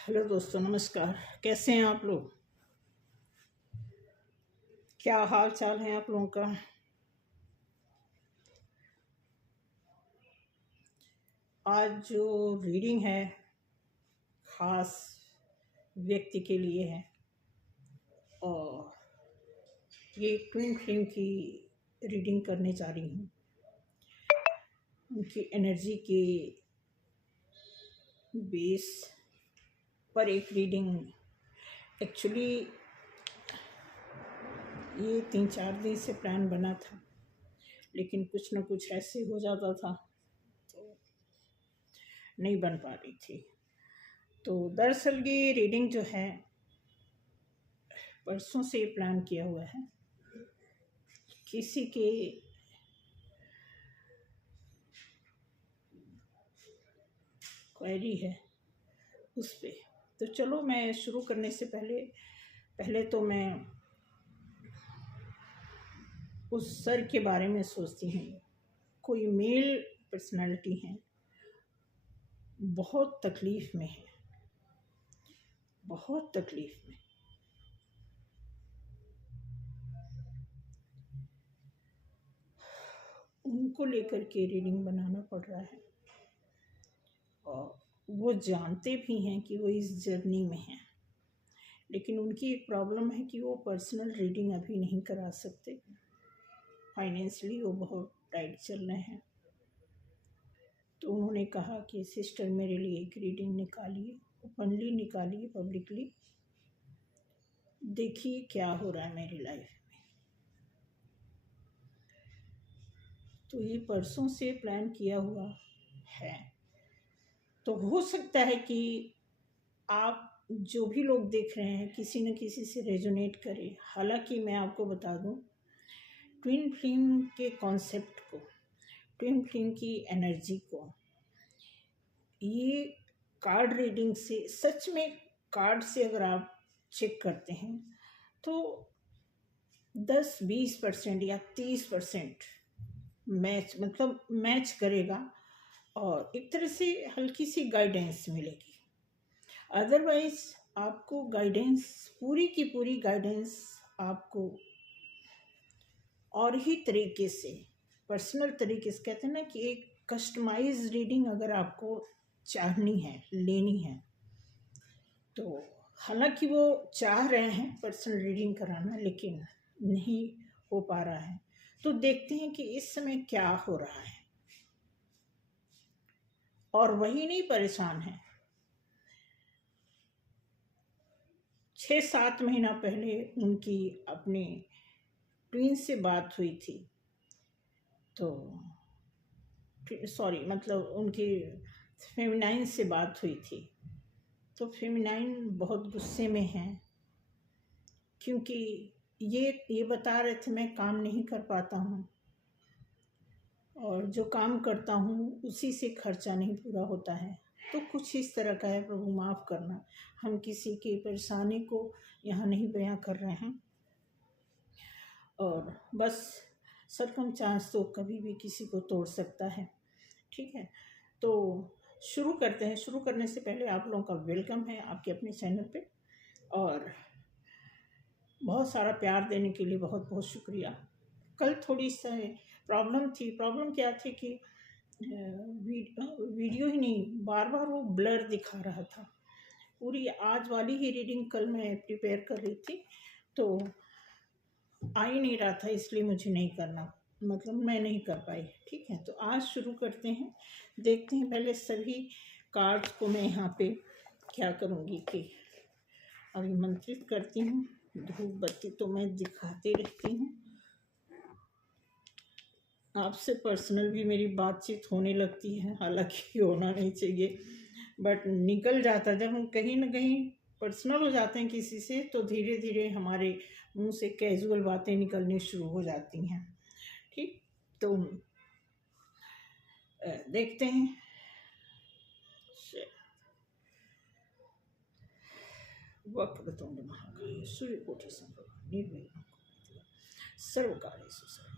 Hello दोस्तों, नमस्कार। कैसे हैं आप लोग? क्या हाल चाल है आप लोगों का? आज जो रीडिंग है खास व्यक्ति के लिए है और ये ट्विन फ्लेम की रीडिंग करने जा रही हूँ। उनकी एनर्जी के बेस पर एक रीडिंग। एक्चुअली ये 3-4 दिन से प्लान बना था, लेकिन कुछ ना कुछ ऐसे हो जाता था तो नहीं बन पा रही थी। तो दरअसल ये रीडिंग जो है परसों से प्लान किया हुआ है। किसी के क्वेरी है उस पे। तो चलो, मैं शुरू करने से पहले तो मैं उस सर के बारे में सोचती हूँ। कोई मेल पर्सनालिटी है, बहुत तकलीफ़ में है, बहुत तकलीफ़ में। उनको लेकर के रीडिंग बनाना पड़ रहा है और वो जानते भी हैं कि वो इस जर्नी में हैं, लेकिन उनकी एक प्रॉब्लम है कि वो पर्सनल रीडिंग अभी नहीं करा सकते। फाइनेंशियली वो बहुत टाइट चल रहे हैं। तो उन्होंने कहा कि सिस्टर मेरे लिए एक रीडिंग निकालिए, ओपनली निकालिए, पब्लिकली देखिए क्या हो रहा है मेरी लाइफ में। तो ये परसों से प्लान किया हुआ है। तो हो सकता है कि आप जो भी लोग देख रहे हैं किसी न किसी से रेजोनेट करे। हालांकि मैं आपको बता दूं, ट्विन फ्लेम के कॉन्सेप्ट को, ट्विन फ्लेम की एनर्जी को, ये कार्ड रीडिंग से, सच में कार्ड से अगर आप चेक करते हैं तो 10-20% या 30% मैच करेगा और एक तरह से हल्की सी गाइडेंस मिलेगी। अदरवाइज आपको गाइडेंस, पूरी की पूरी गाइडेंस आपको और ही तरीके से, पर्सनल तरीके से, कहते हैं ना कि एक कस्टमाइज रीडिंग अगर आपको चाहनी है, लेनी है, तो हालांकि वो चाह रहे हैं पर्सनल रीडिंग कराना, लेकिन नहीं हो पा रहा है। तो देखते हैं कि इस समय क्या हो रहा है। और वही नहीं परेशान है। 6-7 महीना पहले उनकी अपने ट्विन से बात हुई थी। तो उनकी फेमिनाइन से बात हुई थी। तो फेमिनाइन बहुत गुस्से में है, क्योंकि ये बता रहे थे मैं काम नहीं कर पाता हूँ और जो काम करता हूँ उसी से खर्चा नहीं पूरा होता है। तो कुछ इस तरह का है। प्रभु माफ़ करना, हम किसी की परेशानी को यहाँ नहीं बयां कर रहे हैं। और बस सरकमचांस तो कभी भी किसी को तोड़ सकता है। ठीक है, तो शुरू करते हैं। शुरू करने से पहले आप लोगों का वेलकम है आपके अपने चैनल पे, और बहुत सारा प्यार देने के लिए बहुत बहुत शुक्रिया। कल थोड़ी सी प्रॉब्लम थी। प्रॉब्लम क्या थी कि वीडियो ही नहीं, बार बार वो ब्लर दिखा रहा था। पूरी आज वाली ही रीडिंग कल मैं प्रिपेयर कर रही थी तो आ ही नहीं रहा था, इसलिए मुझे नहीं करना, मैं नहीं कर पाई। ठीक है, तो आज शुरू करते हैं। देखते हैं, पहले सभी कार्ड्स को मैं यहाँ पे क्या करूँगी कि अभिमंत्रित करती हूँ। धूप बत्ती तो मैं दिखाती रहती हूँ। आपसे पर्सनल भी मेरी बातचीत होने लगती है, हालांकि होना नहीं चाहिए, बट निकल जाता। जब हम कहीं ना कहीं पर्सनल हो जाते हैं किसी से, तो धीरे धीरे हमारे मुंह से कैजुअल बातें निकलनी शुरू हो जाती हैं। ठीक, तो देखते हैं। वक्रतुंड महाकाय सूर्यकोटि समप्रभा निर्विघ्नं सर्वकार्येषु सर्वदा।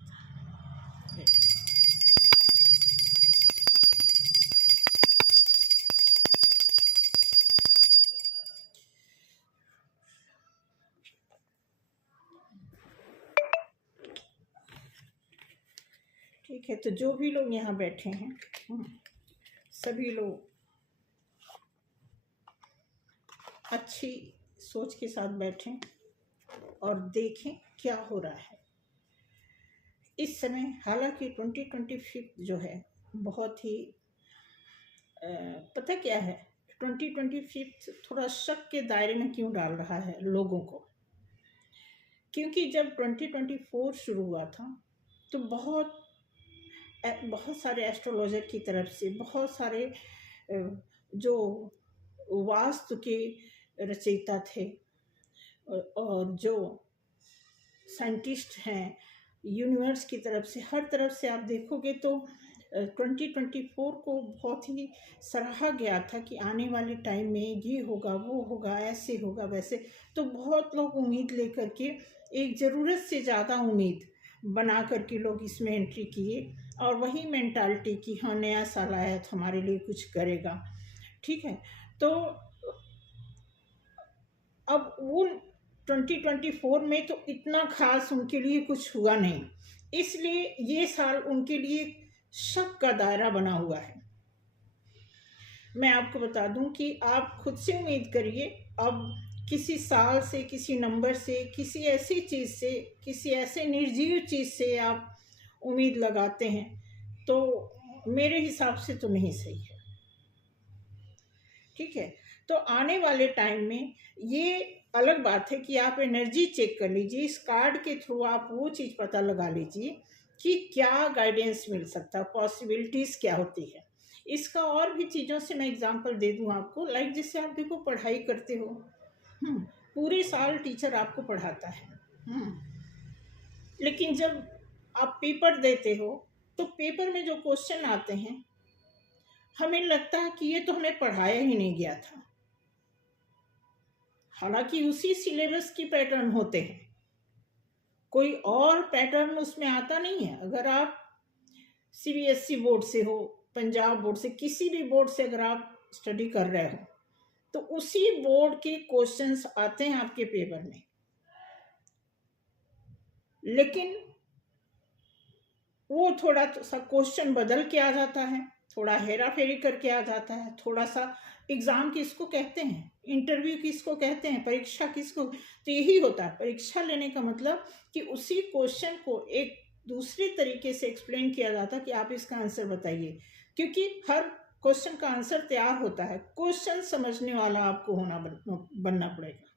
ठीक है, तो जो भी लोग यहाँ बैठे हैं सभी लोग अच्छी सोच के साथ बैठें और देखें क्या हो रहा है इस समय। हालांकि 2025 जो है बहुत ही पता क्या है, 2025 थोड़ा शक के दायरे में क्यों डाल रहा है लोगों को, क्योंकि जब 2024 शुरू हुआ था तो बहुत सारे एस्ट्रोलॉजर की तरफ से बहुत सारे जो वास्तु के रचयिता थे और जो साइंटिस्ट हैं यूनिवर्स की तरफ से, हर तरफ से आप देखोगे तो 2024 को बहुत ही सराहा गया था कि आने वाले टाइम में ये होगा वो होगा ऐसे होगा वैसे। तो बहुत लोग उम्मीद लेकर के, एक ज़रूरत से ज़्यादा उम्मीद बना करके लोग इसमें एंट्री किए और वही मेंटालिटी कि हाँ नया साल आया तो हमारे लिए कुछ करेगा। ठीक है, तो अब वो 2024 में तो इतना खास उनके लिए कुछ हुआ नहीं, इसलिए ये साल उनके लिए शक का दायरा बना हुआ है। मैं आपको बता दूं कि आप खुद से उम्मीद करिए, अब किसी साल से, किसी नंबर से, किसी ऐसी चीज़ से, किसी ऐसे निर्जीव चीज़ से आप उम्मीद लगाते हैं तो मेरे हिसाब से तो नहीं सही है। ठीक है, तो आने वाले टाइम में ये अलग बात है कि आप एनर्जी चेक कर लीजिए, इस कार्ड के थ्रू आप वो चीज़ पता लगा लीजिए कि क्या गाइडेंस मिल सकता है, पॉसिबिलिटीज़ क्या होती है। इसका और भी चीज़ों से मैं एग्जांपल दे दूं आपको, लाइक जैसे आप देखो पढ़ाई करते हो, पूरे साल टीचर आपको पढ़ाता है, लेकिन जब आप पेपर देते हो तो पेपर में जो क्वेश्चन आते हैं हमें लगता है कि ये तो हमें पढ़ाया ही नहीं गया था, हालांकि उसी सिलेबस की पैटर्न होते हैं, कोई और पैटर्न उसमें आता नहीं है। अगर आप सीबीएसई बोर्ड से हो, पंजाब बोर्ड से, किसी भी बोर्ड से अगर आप स्टडी कर रहे हो तो उसी बोर्ड के क्वेश्चंस आते हैं आपके पेपर में, लेकिन वो थोड़ा सा क्वेश्चन बदल के आ जाता है, थोड़ा हेरा फेरी करके आ जाता है, थोड़ा सा एग्जाम किसको कहते हैं, इंटरव्यू किसको कहते हैं, परीक्षा किसको, तो यही होता है परीक्षा लेने का मतलब कि उसी क्वेश्चन को एक दूसरे तरीके से एक्सप्लेन किया जाता है कि आप इसका आंसर बताइए, क्योंकि हर क्वेश्चन का आंसर तैयार होता है, क्वेश्चन समझने वाला आपको बनना पड़ेगा।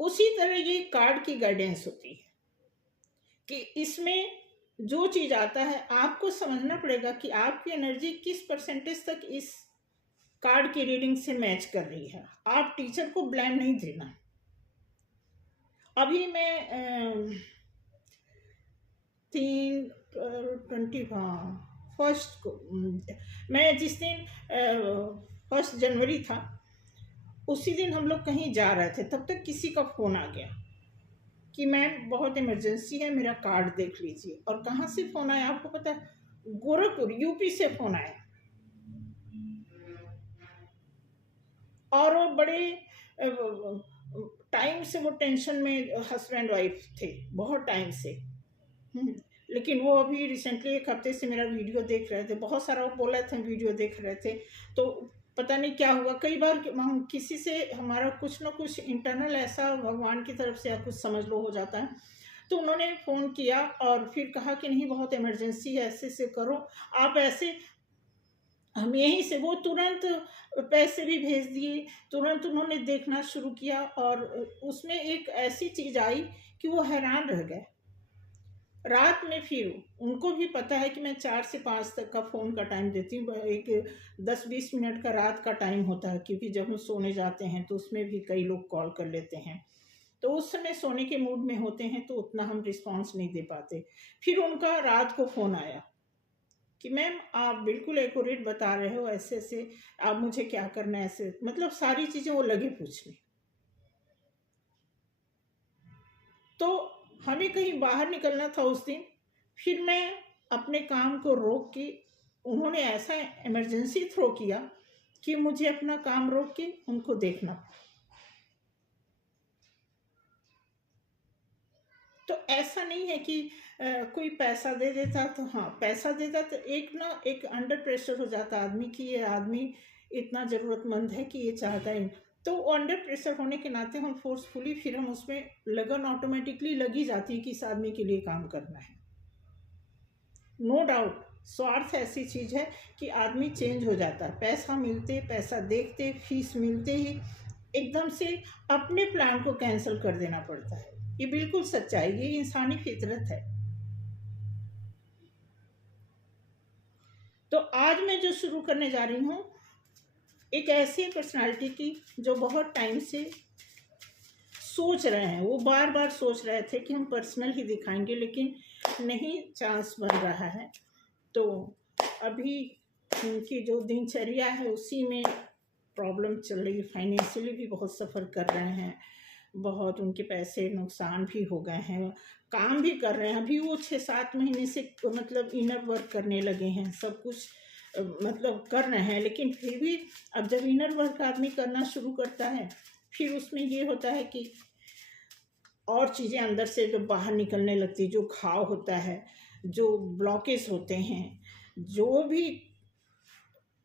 उसी तरह ये कार्ड की गाइडेंस होती है कि इसमें जो चीज आता है आपको समझना पड़ेगा कि आपकी एनर्जी किस परसेंटेज तक इस कार्ड की रीडिंग से मैच कर रही है। आप टीचर को ब्लेम नहीं देना। अभी मैं 1 को मैं जिस दिन 1 जनवरी था उसी दिन हम लोग कहीं जा रहे थे, तब तक किसी का फोन आ गया कि मैम बहुत इमरजेंसी है, मेरा कार्ड देख लीजिए। और कहाँ से फोन आया आपको पता है? गोरखपुर यूपी से फोन आया। और वो बड़े टाइम से वो टेंशन में हस्बैंड वाइफ थे, बहुत टाइम से। लेकिन वो अभी रिसेंटली 1 हफ्ते से मेरा वीडियो देख रहे थे, बहुत सारा वो बोला था वीडियो देख रहे थे, तो पता नहीं क्या हुआ। कई बार हम किसी से हमारा कुछ ना कुछ इंटरनल ऐसा भगवान की तरफ से या कुछ समझ लो हो जाता है, तो उन्होंने फ़ोन किया और फिर कहा कि नहीं बहुत इमरजेंसी है, ऐसे से करो आप ऐसे। हम यहीं से वो तुरंत पैसे भी भेज दिए, तुरंत उन्होंने देखना शुरू किया और उसमें एक ऐसी चीज़ आई कि वो हैरान रह गए। रात में फिर उनको भी पता है कि मैं 4 से 5 तक का फ़ोन का टाइम देती हूँ, एक 10-20 मिनट का रात का टाइम होता है, क्योंकि जब हम सोने जाते हैं तो उसमें भी कई लोग कॉल कर लेते हैं, तो उस समय सोने के मूड में होते हैं तो उतना हम रिस्पॉन्स नहीं दे पाते। फिर उनका रात को फ़ोन आया कि मैम आप बिल्कुल एक्यूरेट बता रहे हो, ऐसे ऐसे आप मुझे क्या करना है, ऐसे मतलब सारी चीज़ें वो लगे पूछने। तो हमें कहीं बाहर निकलना था उस दिन, फिर मैं अपने काम को रोक के, उन्होंने ऐसा इमरजेंसी थ्रो किया कि मुझे अपना काम रोक के उनको देखना पड़ा। तो ऐसा नहीं है कि कोई पैसा दे देता तो हाँ, पैसा देता तो एक अंडर प्रेशर हो जाता आदमी कि ये आदमी इतना ज़रूरतमंद है कि ये चाहता है, तो अंडर प्रेशर होने के नाते हम फोर्सफुली फिर हम उसमें लगन ऑटोमेटिकली लगी जाती है कि इस आदमी के लिए काम करना है। नो डाउट स्वार्थ ऐसी चीज़ है कि आदमी चेंज हो जाता है, पैसा मिलते, पैसा देखते, फीस मिलते ही एकदम से अपने प्लान को कैंसिल कर देना पड़ता है। ये बिल्कुल सच्चाई, ये इंसानी फितरत है। तो आज मैं जो शुरू करने जा रही हूँ एक ऐसी पर्सनालिटी की जो बहुत टाइम से सोच रहे हैं, वो बार बार सोच रहे थे कि हम पर्सनल ही दिखाएंगे, लेकिन नहीं चांस बन रहा है। तो अभी उनकी जो दिनचर्या है उसी में प्रॉब्लम चल रही है, फाइनेंशियली भी बहुत सफ़र कर रहे हैं, बहुत उनके पैसे नुकसान भी हो गए हैं, काम भी कर रहे हैं। अभी वो 6-7 महीने से मतलब इनर वर्क करने लगे हैं, सब कुछ मतलब कर रहे हैं, लेकिन फिर भी अब जब इनर वर्क आदमी करना शुरू करता है फिर उसमें ये होता है कि और चीज़ें अंदर से जो बाहर निकलने लगती, जो घाव होता है, जो ब्लॉकेज होते हैं, जो भी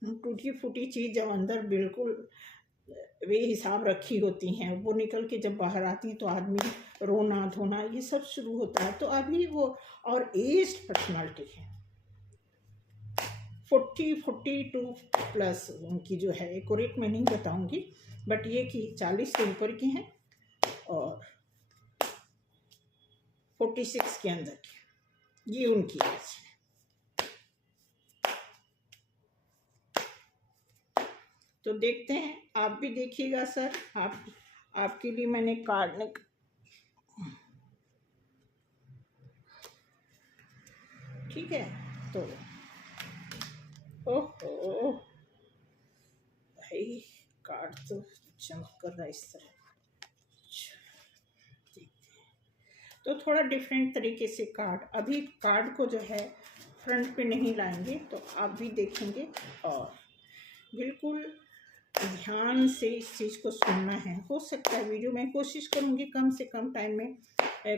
टूटी फूटी चीज़ जब अंदर बिल्कुल बेहिसाब रखी होती हैं, वो निकल के जब बाहर आती हैं तो आदमी रोना धोना ये सब शुरू होता है। तो अभी वो और एज्ड पर्सनालिटी है, 42 प्लस उनकी जो है, एक्यूरेट मैं नहीं बताऊंगी, बट ये कि 40 से ऊपर की हैं और 46 के अंदर की, ये उनकी एज है। तो देखते हैं, आप भी देखिएगा सर, आपके लिए मैंने कार्ड ठीक है। तो ओहो भाई, कार्ड तो चमक कर रहा है इस तरह। तो थोड़ा डिफरेंट तरीके से कार्ड, अभी कार्ड को जो है फ्रंट पे नहीं लाएंगे, तो आप भी देखेंगे और बिल्कुल ध्यान से इस चीज़ को सुनना है। हो सकता है वीडियो मैं कोशिश करूँगी कम से कम टाइम में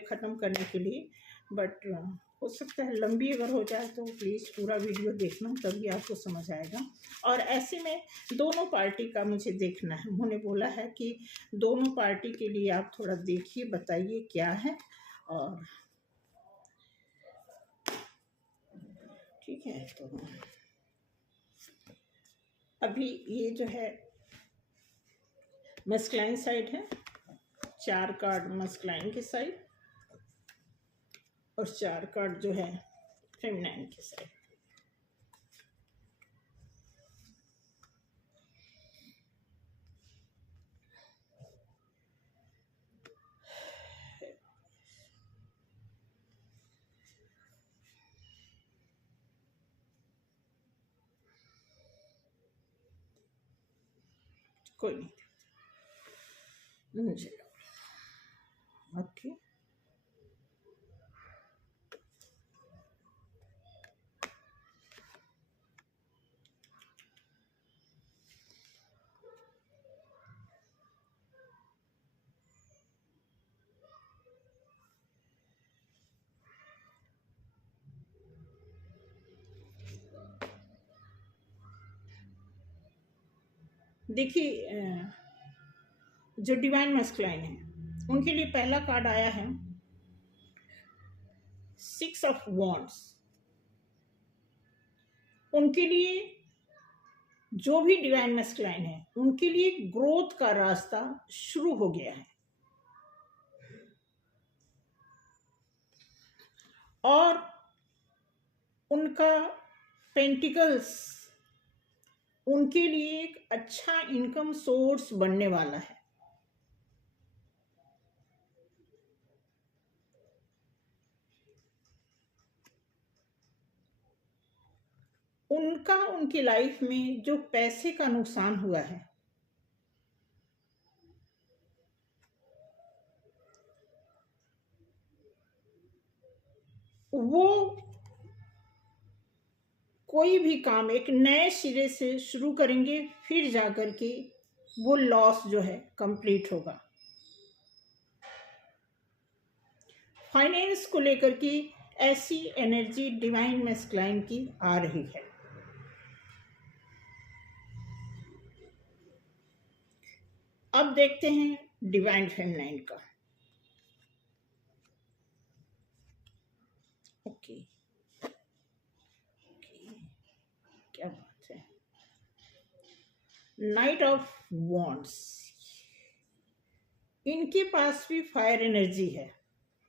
ख़त्म करने के लिए, बट हो सकता है लंबी अगर हो जाए तो प्लीज़ पूरा वीडियो देखना, तभी आपको समझ आएगा। और ऐसे में दोनों पार्टी का मुझे देखना है, उन्होंने बोला है कि दोनों पार्टी के लिए आप थोड़ा देखिए, बताइए क्या है। और ठीक है, तो अभी ये जो है मस्कुलाइन साइड है, 4 कार्ड मस्कुलाइन के साइड और 4 कार्ड जो है फेमिनाइन के साइड। कोई नहीं, मुझे ओके। देखिए, जो डिवाइन मस्कुलाइन है उनके लिए पहला कार्ड आया है 6 ऑफ वॉन्ड्स। उनके लिए जो भी डिवाइन मस्कुलाइन है उनके लिए ग्रोथ का रास्ता शुरू हो गया है, और उनका पेंटिकल्स उनके लिए एक अच्छा इनकम सोर्स बनने वाला है। उनका उनकी लाइफ में जो पैसे का नुकसान हुआ है वो कोई भी काम एक नए सिरे से शुरू करेंगे, फिर जाकर के वो लॉस जो है कंप्लीट होगा। फाइनेंस को लेकर के ऐसी एनर्जी डिवाइन मैस्कुलाइन की आ रही है। अब देखते हैं डिवाइन फेमिनाइन का। ओके, क्या बात है। नाइट ऑफ वॉन्ड्स, इनके पास भी फायर एनर्जी है।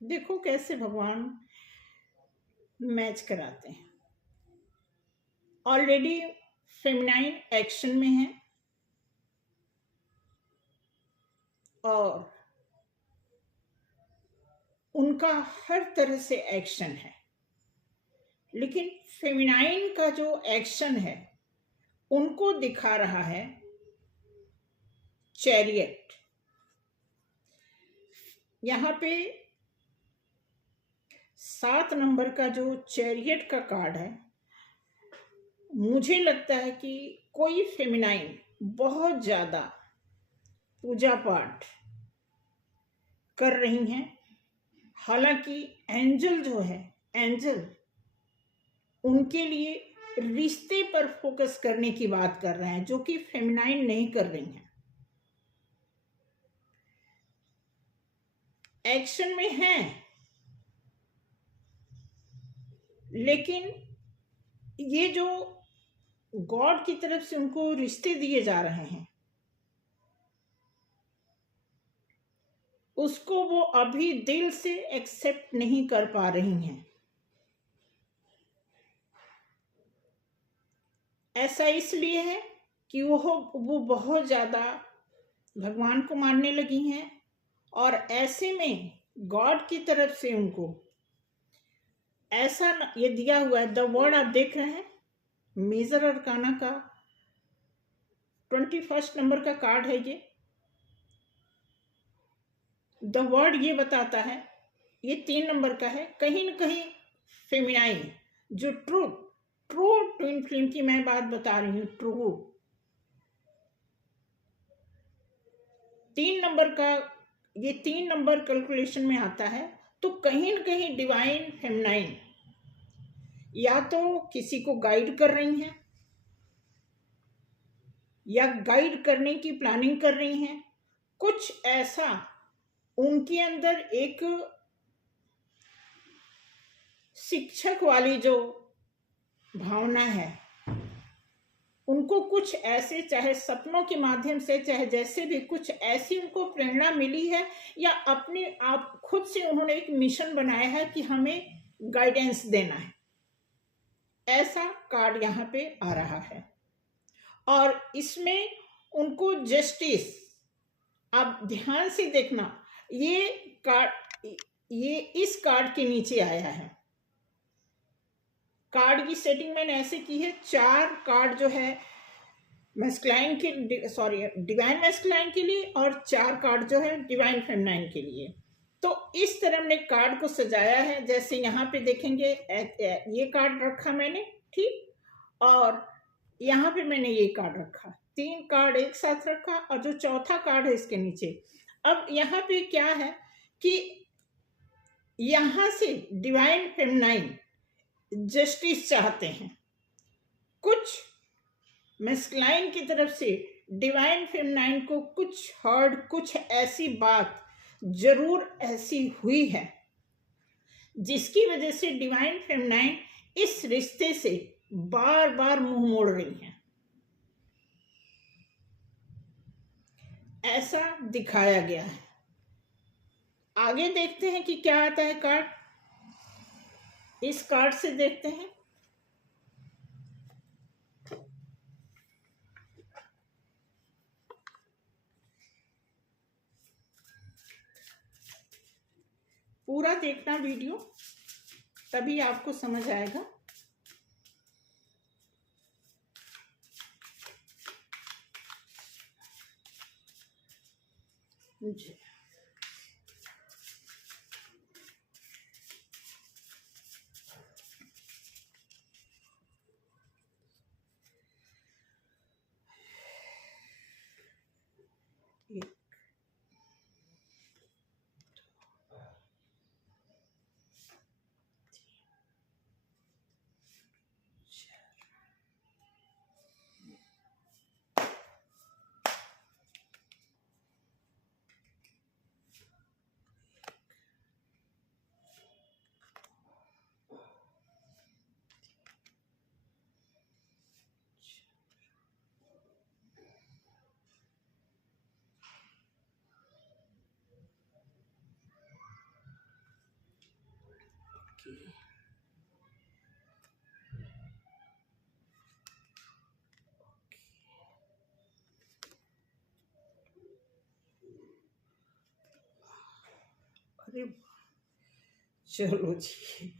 देखो कैसे भगवान मैच कराते हैं। ऑलरेडी फेमिनाइन एक्शन में है और उनका हर तरह से एक्शन है, लेकिन फेमिनाइन का जो एक्शन है उनको दिखा रहा है चैरियट। यहाँ पे 7 नंबर का जो चैरियट का कार्ड है, मुझे लगता है कि कोई फेमिनाइन बहुत ज्यादा पूजा पाठ कर रही हैं। हालांकि एंजल जो है, एंजल उनके लिए रिश्ते पर फोकस करने की बात कर रहे हैं, जो कि फेमिनाइन नहीं कर रही हैं। एक्शन में हैं, लेकिन ये जो गॉड की तरफ से उनको रिश्ते दिए जा रहे हैं, उसको वो अभी दिल से एक्सेप्ट नहीं कर पा रही हैं। ऐसा इसलिए है कि वो बहुत ज्यादा भगवान को मानने लगी हैं, और ऐसे में गॉड की तरफ से उनको ऐसा ये दिया हुआ है। द वर्ड आप देख रहे हैं, मेजर अरकाना का 21 नंबर का कार्ड है ये। द वर्ड ये बताता है, ये 3 नंबर का है। कहीं न कहीं फेमिनाइन जो ट्रू ट्विन फ्लेम की मैं बात बता रही हूँ, ट्रू 3 नंबर का, ये 3 नंबर कैलकुलेशन में आता है। तो कहीं न कहीं डिवाइन फेमिनाइन या तो किसी को गाइड कर रही हैं या गाइड करने की प्लानिंग कर रही हैं। कुछ ऐसा उनके अंदर एक शिक्षक वाली जो भावना है, उनको कुछ ऐसे, चाहे सपनों के माध्यम से, चाहे जैसे भी, कुछ ऐसी उनको प्रेरणा मिली है, या अपने आप खुद से उन्होंने एक मिशन बनाया है कि हमें गाइडेंस देना है। ऐसा कार्ड यहाँ पे आ रहा है। और इसमें उनको जस्टिस, आप ध्यान से देखना, ये कार्ड, ये इस कार्ड के नीचे आया है। कार्ड की सेटिंग मैंने ऐसे की है, 4 कार्ड जो है मैस्कुलाइन के, डिवाइन मैस्कुलाइन के लिए, और 4 कार्ड जो है डिवाइन फेमिनाइन के लिए। तो इस तरह हमने कार्ड को सजाया है। जैसे यहाँ पे देखेंगे, ये कार्ड रखा मैंने, ठीक, और यहाँ पे मैंने ये कार्ड रखा, 3 कार्ड एक साथ रखा, और जो चौथा कार्ड है इसके नीचे। अब यहाँ पे क्या है कि यहाँ से डिवाइन फेमिनाइन जस्टिस चाहते हैं। कुछ मैस्कुलाइन की तरफ से डिवाइन फेमिनाइन को कुछ हर्ड, कुछ ऐसी बात जरूर ऐसी हुई है जिसकी वजह से डिवाइन फेमिनाइन इस रिश्ते से बार बार मुंह मोड़ रही हैं। ऐसा दिखाया गया है। आगे देखते हैं कि क्या आता है कार्ड। इस कार्ड से देखते हैं, पूरा देखना वीडियो, तभी आपको समझ आएगा। जी, अरे चलो जी,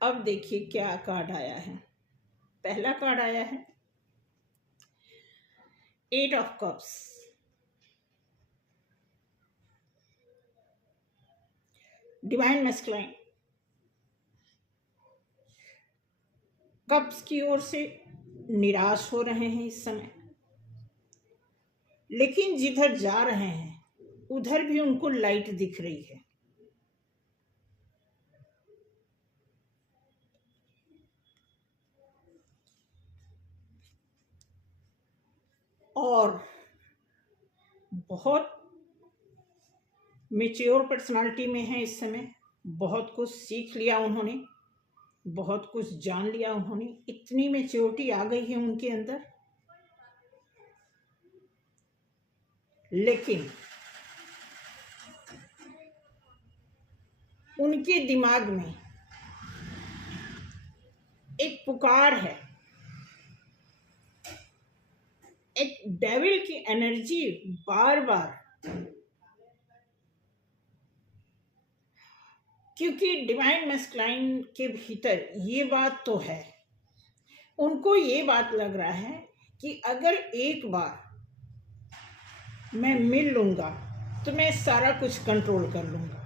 अब देखिए क्या कार्ड आया है। पहला कार्ड आया है 8 of cups. Divine masculine cups की ओर से निराश हो रहे हैं इस समय, लेकिन जिधर जा रहे हैं उधर भी उनको लाइट दिख रही है। और बहुत मेच्योर पर्सनालिटी में है इस समय। बहुत कुछ सीख लिया उन्होंने, बहुत कुछ जान लिया उन्होंने। इतनी मेच्योरिटी आ गई है उनके अंदर, लेकिन उनके दिमाग में एक पुकार है, एक डेविल की एनर्जी बार बार, क्योंकि डिवाइन मैस्कुलाइन के भीतर ये बात तो है, उनको ये बात लग रहा है कि अगर एक बार मैं मिल लूंगा तो मैं सारा कुछ कंट्रोल कर लूंगा।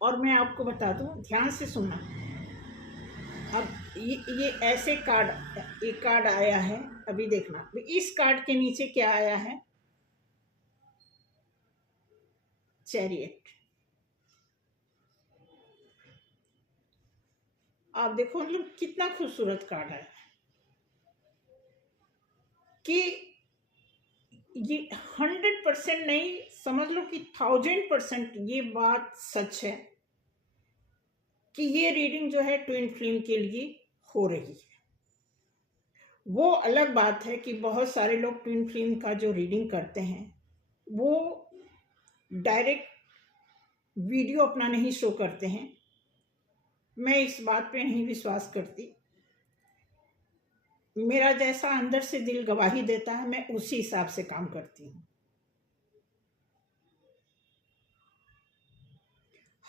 और मैं आपको बता दूं, ध्यान से सुनना। अब ये ऐसे कार्ड, एक कार्ड आया है, अभी देखना इस कार्ड के नीचे क्या आया है, चैरियट। आप देखो मतलब कितना खूबसूरत कार्ड है कि ये 100% नहीं, समझ लो कि 1000% ये बात सच है कि ये रीडिंग जो है ट्विन फ्लेम के लिए हो रही है। वो अलग बात है कि बहुत सारे लोग ट्विन फ्लेम का जो रीडिंग करते हैं वो डायरेक्ट वीडियो अपना नहीं शो करते हैं। मैं इस बात पे नहीं विश्वास करती। मेरा जैसा अंदर से दिल गवाही देता है, मैं उसी हिसाब से काम करती हूँ।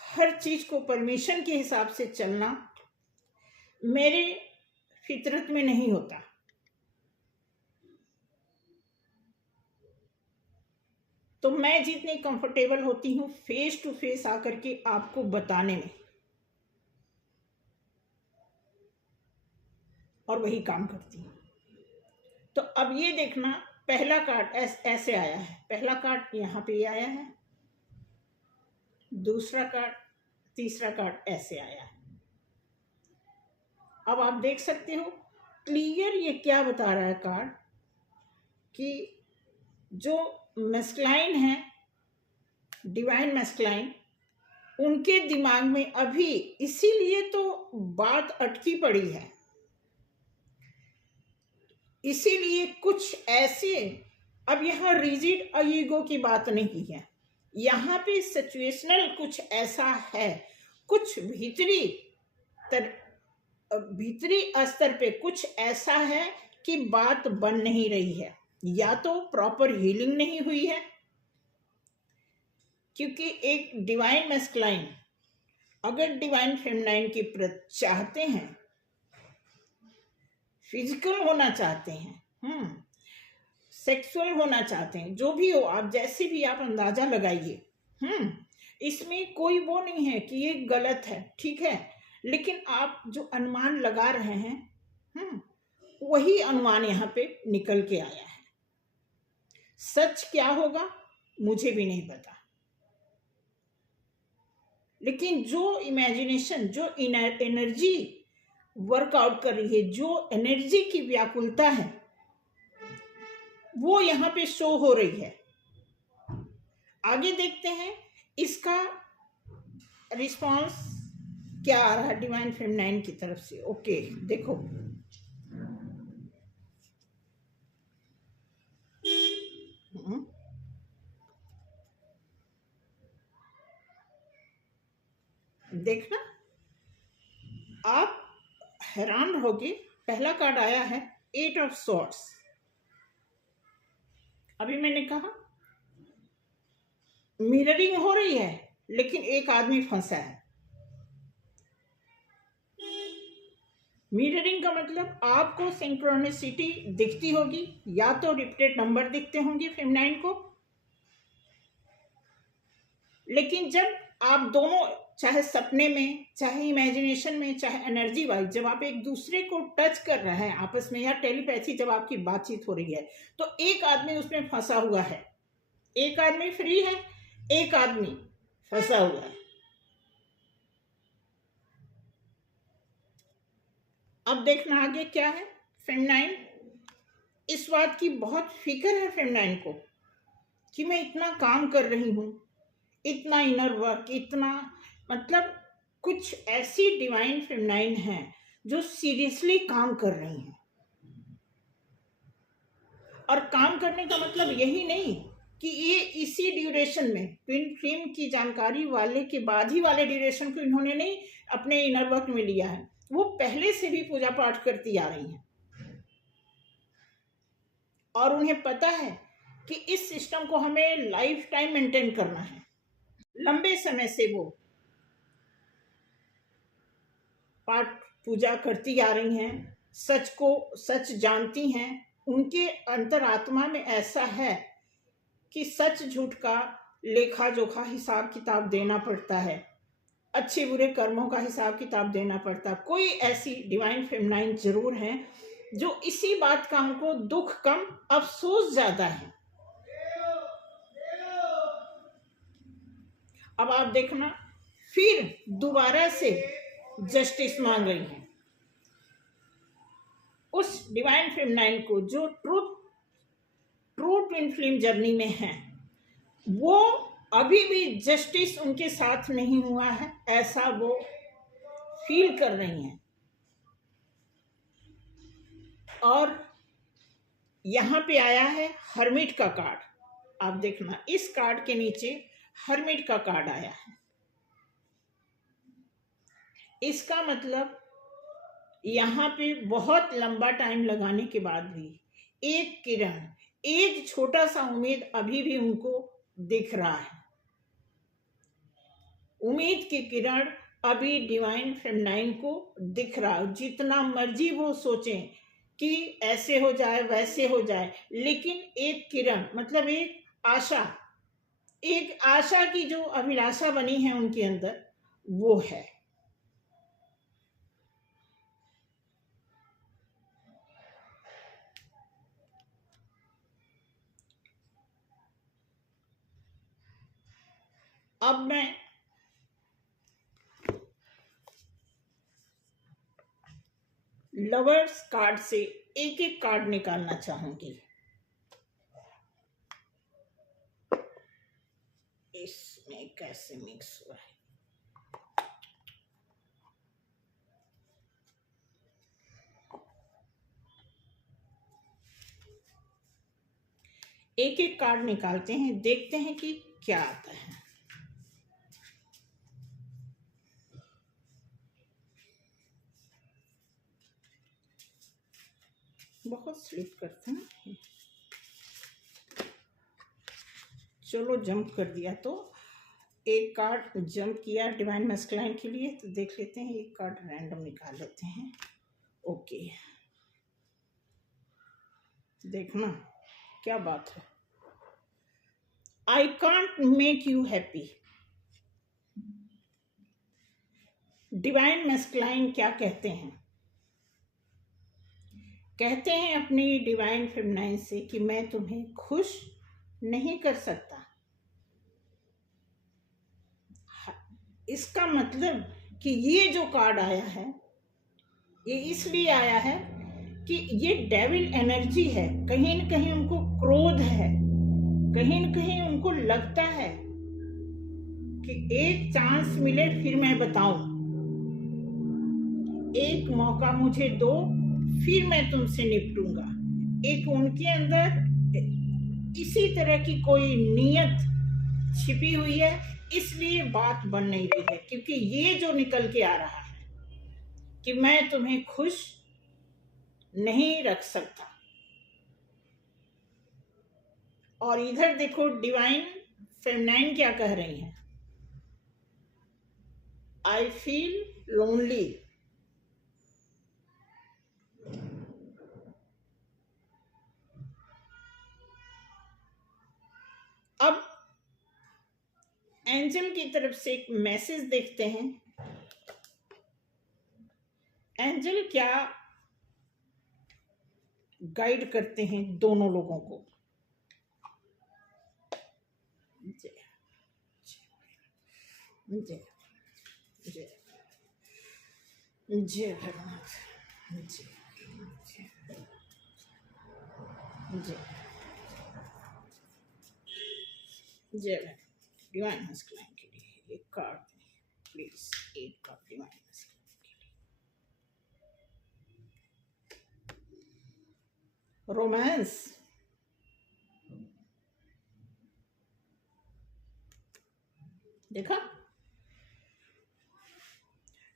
हर चीज को परमिशन के हिसाब से चलना मेरे फितरत में नहीं होता। तो मैं जितनी कंफर्टेबल होती हूँ फेस टू फेस आकर के आपको बताने में, और वही काम करती हूँ। तो अब ये देखना, पहला कार्ड ऐसे आया है, पहला कार्ड यहाँ पे आया है, दूसरा कार्ड, तीसरा कार्ड ऐसे आया है। अब आप देख सकते हो क्लियर ये क्या बता रहा है कार्ड, कि जो मैस्कुलाइन है, डिवाइन मैस्कुलाइन, उनके दिमाग में अभी इसीलिए तो बात अटकी पड़ी है, इसीलिए कुछ ऐसे, अब यहाँ रिजिड ईगो की बात नहीं है, यहाँ पे सिचुएशनल कुछ ऐसा है, कुछ भीतरी स्तर पे कुछ ऐसा है कि बात बन नहीं रही है, या तो प्रॉपर हीलिंग नहीं हुई है। क्योंकि एक डिवाइन मैस्कुलाइन अगर डिवाइन फेमिनाइन की प्रति चाहते हैं, फिजिकल होना चाहते हैं, सेक्सुअल होना चाहते हैं, जो भी हो, आप जैसे भी आप अंदाजा लगाइए, इसमें कोई वो नहीं है कि ये गलत है, ठीक है, लेकिन आप जो अनुमान लगा रहे हैं, वही अनुमान यहाँ पे निकल के आया है। सच क्या होगा मुझे भी नहीं पता, लेकिन जो इमेजिनेशन, जो एनर्जी वर्कआउट कर रही है, जो एनर्जी की व्याकुलता है, वो यहाँ पे शो हो रही है। आगे देखते हैं इसका रिस्पांस क्या आ रहा है डिवाइन फेमिनाइन की तरफ से। ओके, देखो देखना, आप हैरान रहोगे। पहला कार्ड आया है 8 ऑफ सॉर्ड्स। अभी मैंने कहा मिररिंग हो रही है, लेकिन एक आदमी फंसा है। मिररिंग का मतलब आपको सिंक्रोनिसिटी दिखती होगी, या तो रिपीटेड नंबर दिखते होंगे फेमिनाइन को, लेकिन जब आप दोनों चाहे सपने में, चाहे इमेजिनेशन में, चाहे एनर्जी वाइज, जब आप एक दूसरे को टच कर रहे हैं आपस में, या टेलीपैथी जब आपकी बातचीत हो रही है, तो एक आदमी उसमें फंसा हुआ है, एक आदमी फ्री है, एक आदमी फंसा हुआ है। अब देखना आगे क्या है। फेमिनाइन इस बात की बहुत फिक्र है फेमिनाइन को कि मैं इतना काम कर रही हूं, इतना इनर वर्क, इतना, मतलब कुछ ऐसी डिवाइन फेमिनाइन है जो सीरियसली काम कर रही हैं। और काम करने का मतलब यही नहीं कि ये इसी ड्यूरेशन में, ट्विन फ्लेम की जानकारी वाले के बाद ही वाले ड्यूरेशन को इन्होंने नहीं अपने इनर वर्क में लिया है, वो पहले से भी पूजा पाठ करती आ रही हैं, और उन्हें पता है कि इस सिस्टम को हमें लाइफ टाइम मेंटेन करना है। लंबे समय से वो पाठ पूजा करती आ रही हैं, सच को सच जानती हैं। उनके अंतरात्मा में ऐसा है कि सच झूठ का लेखा जोखा हिसाब किताब देना पड़ता है, अच्छे बुरे कर्मों का हिसाब किताब देना पड़ता है। कोई ऐसी डिवाइन फेमिनाइन जरूर है जो इसी बात का उनको दुख कम, अफसोस ज्यादा है। अब आप देखना, फिर दोबारा से जस्टिस मांग रही हैं उस डिवाइन फेमिनाइन को जो ट्रू ट्विन फ्लेम जर्नी में है। वो अभी भी जस्टिस उनके साथ नहीं हुआ है, ऐसा वो फील कर रही हैं। और यहां पे आया है हर्मिट का कार्ड। आप देखना, इस कार्ड के नीचे हर्मिट का कार्ड आया है। इसका मतलब यहाँ पे बहुत लंबा टाइम लगाने के बाद भी एक किरण, एक छोटा सा उम्मीद अभी भी उनको दिख रहा है। उम्मीद की किरण अभी डिवाइन फेमिनाइन को दिख रहा है। जितना मर्जी वो सोचें कि ऐसे हो जाए वैसे हो जाए, लेकिन एक किरण, मतलब एक आशा की जो अभिलाषा बनी है उनके अंदर, वो है। अब मैं लवर्स कार्ड से एक एक कार्ड निकालना चाहूंगी। इसमें कैसे मिक्स हुआ है? एक एक कार्ड निकालते हैं, देखते हैं कि क्या आता है। बहुत स्लिप करते हैं। चलो जंप कर दिया, तो एक कार्ड जंप किया डिवाइन मैस्कुलाइन के लिए, तो देख लेते हैं, एक कार्ड रैंडम निकाल लेते हैं। ओके, देखना क्या बात है। I can't make you happy. Divine masculine क्या कहते हैं? कहते हैं अपनी डिवाइन फेमिनाइन से कि मैं तुम्हें खुश नहीं कर सकता। इसका मतलब कि ये जो कार्ड आया है, ये इसलिए आया है कि ये डेविल एनर्जी है। कहीं न कहीं उनको क्रोध है, कहीं न कहीं उनको लगता है कि एक चांस मिले फिर मैं बताऊं, एक मौका मुझे दो, फिर मैं तुमसे निपटूंगा। एक उनके अंदर इसी तरह की कोई नीयत छिपी हुई है, इसलिए बात बन नहीं रही है। क्योंकि ये जो निकल के आ रहा है कि मैं तुम्हें खुश नहीं रख सकता, और इधर देखो डिवाइन फेमिनाइन क्या कह रही हैं, आई फील लोनली। अब एंजल की तरफ से एक मैसेज देखते हैं, एंजल क्या गाइड करते हैं दोनों लोगों को। जय जय जय जय भगवान, जय जय जय डिवाइन मस्कुलाइन के लिए एक कार्ड प्लीज, एक कार्ड डिवाइन मस्कुलाइन के लिए। रोमांस, देखा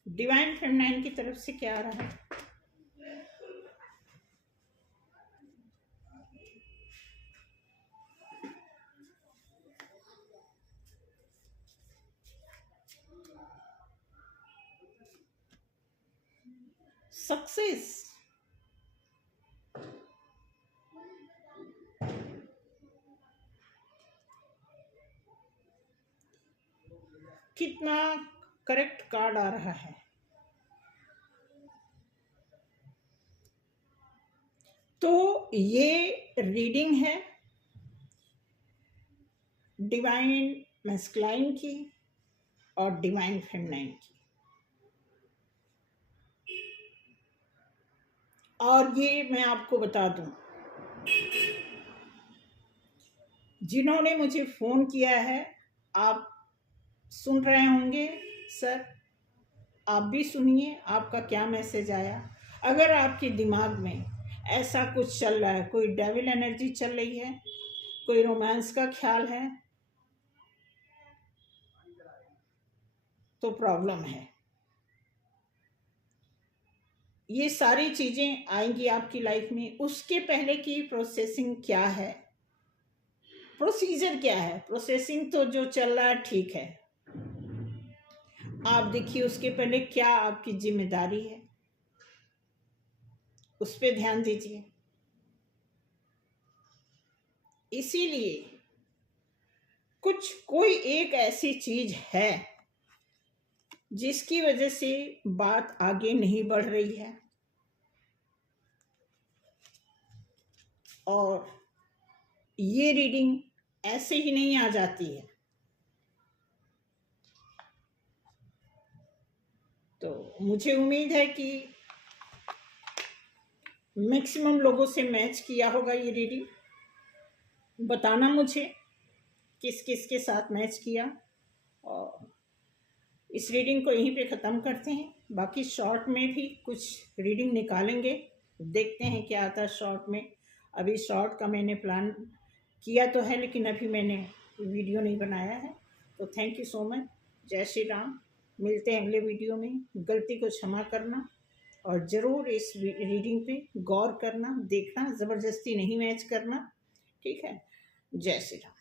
डिवाइन फेमिनाइन की तरफ से क्या आ रहा है, सक्सेस। कितना करेक्ट कार्ड आ रहा है। तो ये रीडिंग है डिवाइन मैस्कुलाइन की और डिवाइन फेमिनाइन की, और ये मैं आपको बता दूं, जिन्होंने मुझे फ़ोन किया है, आप सुन रहे होंगे, सर आप भी सुनिए आपका क्या मैसेज आया। अगर आपके दिमाग में ऐसा कुछ चल रहा है, कोई डेविल एनर्जी चल रही है, कोई रोमांस का ख्याल है, तो प्रॉब्लम है। ये सारी चीज़ें आएंगी आपकी लाइफ में। उसके पहले की प्रोसेसिंग क्या है, प्रोसीजर क्या है, प्रोसेसिंग तो जो चल रहा है ठीक है, आप देखिए उसके पहले क्या आपकी जिम्मेदारी है, उस पर ध्यान दीजिए। इसीलिए कोई एक ऐसी चीज है जिसकी वजह से बात आगे नहीं बढ़ रही है, और ये रीडिंग ऐसे ही नहीं आ जाती है। तो मुझे उम्मीद है कि मैक्सिमम लोगों से मैच किया होगा ये रीडिंग। बताना मुझे किस किस के साथ मैच किया, और इस रीडिंग को यहीं पे ख़त्म करते हैं। बाकी शॉर्ट में भी कुछ रीडिंग निकालेंगे, देखते हैं क्या आता है शॉर्ट में। अभी शॉर्ट का मैंने प्लान किया तो है, लेकिन अभी मैंने वीडियो नहीं बनाया है। तो थैंक यू सो मच, जय श्री राम। मिलते हैं अगले वीडियो में। गलती को क्षमा करना, और ज़रूर इस रीडिंग पे गौर करना, देखना, ज़बरदस्ती नहीं मैच करना, ठीक है। जय श्री राम।